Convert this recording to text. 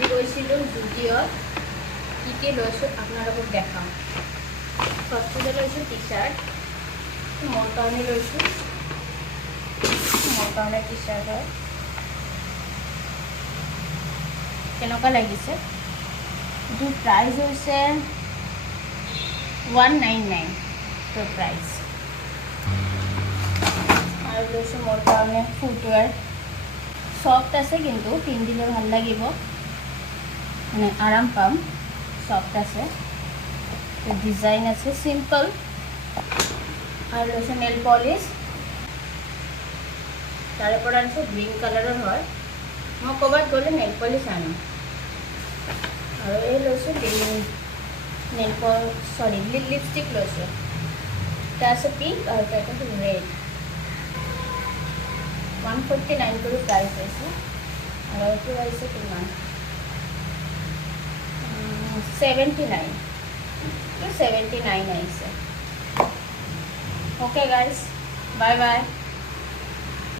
আজি গৈছিলোঁ জুডিঅ'ত কি লৈছোঁ আপোনালোকক দেখাওঁ। ফাৰ্ষ্টতে লৈছোঁ টি চাৰ্ট, মোৰ কাৰণে লৈছোঁ, মোৰ কাৰণে টি চাৰ্ট হয়। কেনেকুৱা লাগিছে? এইটোৰ প্ৰাইচ হৈছে 199 তোৰ প্ৰাইচ। আৰু লৈছোঁ মোৰ কাৰণে ফুটৱেৰ, সফ্ট আছে কিন্তু পিন্ধিলে ভাল লাগিব, মানে আৰাম পাম, সফ্ট আছে, ডিজাইন আছে, সিম্পল। আৰু লৈছোঁ নেল পলিশ, তাৰে পৰা আনিছোঁ গ্ৰীণ কালাৰৰ হয়, মই ক'ৰবাত গ'লে নেল পলিশ আনো। আৰু এই লৈছোঁ লিপষ্টিক লৈছোঁ, এটা আছে পিংক আৰু এটা আছে ৰেড। 149 কৰি প্ৰাইচ হৈছে। আৰু এইটো আহিছে কিমান, 79 আহিছে। Okay guys, bye bye.